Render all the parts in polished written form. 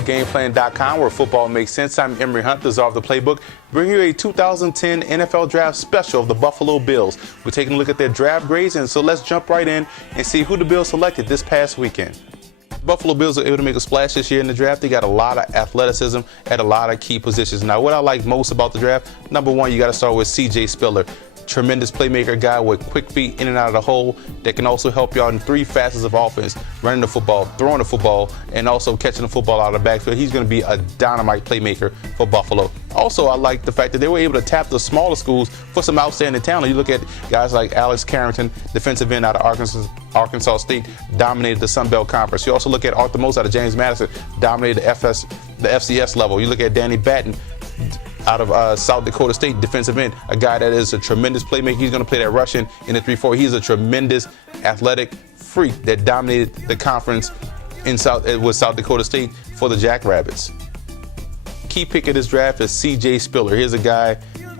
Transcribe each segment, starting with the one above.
footballgameplan.com, where football makes sense. I'm Emory Hunt, the Czar of the Playbook, bringing you a 2010 NFL Draft special of the Buffalo Bills. We're taking a look at their draft grades, and so let's jump right in and see who the Bills selected this past weekend. The Buffalo Bills are able to make a splash this year in the draft. They got a lot of athleticism at a lot of key positions. Now, what I like most about the draft, number one, you got to start with C.J. Spiller. Tremendous playmaker guy with quick feet in and out of the hole that can also help you out in three facets of offense: running the football, throwing the football, and also catching the football out of the backfield. He's going to be a dynamite playmaker for Buffalo. Also, I like the fact that they were able to tap the smaller schools for some outstanding talent. You look at guys like Carrington, defensive end out of Arkansas State, dominated the Sun Belt Conference. You also look at Arthur Moats out of James Madison, dominated the FCS level. You look at Batten out of South Dakota State, defensive end, a guy that is a tremendous playmaker. He's going to play that Russian in the 3-4. He's a tremendous athletic freak that dominated the conference with South Dakota State for the Jackrabbits. Key pick of this draft is C.J. Spiller. Here's a guy,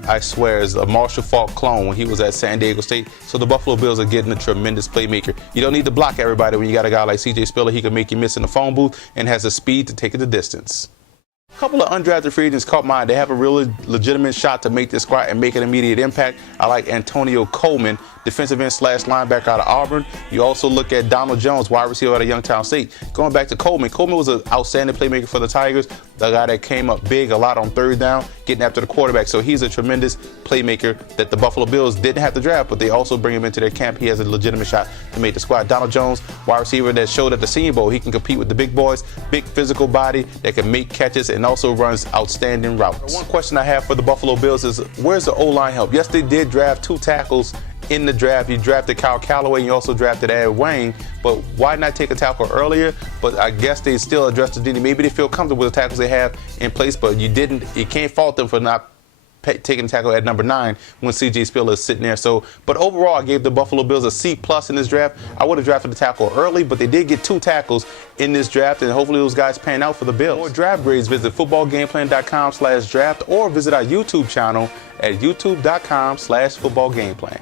I swear, is a Marshall Faulk clone when he was at San Diego State. So the Buffalo Bills are getting a tremendous playmaker. You don't need to block everybody when you got a guy like C.J. Spiller. He can make you miss in the phone booth and has the speed to take it the distance. A couple of undrafted free agents caught my eye. They have a really legitimate shot to make this squad and make an immediate impact. I like Antonio Coleman, defensive end / linebacker out of Auburn. You also look at Donald Jones, wide receiver out of Youngstown State. Going back to Coleman was an outstanding playmaker for the Tigers, the guy that came up big a lot on third down, getting after the quarterback. So he's a tremendous playmaker that the Buffalo Bills didn't have to draft, but they also bring him into their camp. He has a legitimate shot to make the squad. Donald Jones, wide receiver that showed at the Senior Bowl, he can compete with the big boys, big physical body that can make catches and also runs outstanding routes. One question I have for the Buffalo Bills is, where's the O-line help? Yes, they did draft 2 tackles in the draft. You drafted Kyle Callaway, and you also drafted Ed Wayne, but why not take a tackle earlier? But I guess they still addressed the need. Maybe they feel comfortable with the tackles they have in place, but you can't fault them for not taking the tackle at number 9 when C.J. Spiller is sitting there. But overall, I gave the Buffalo Bills a C+ in this draft. I would have drafted the tackle early, but they did get 2 tackles in this draft, and hopefully those guys pan out for the Bills. For draft grades, visit footballgameplan.com/draft or visit our YouTube channel at youtube.com/footballgameplan.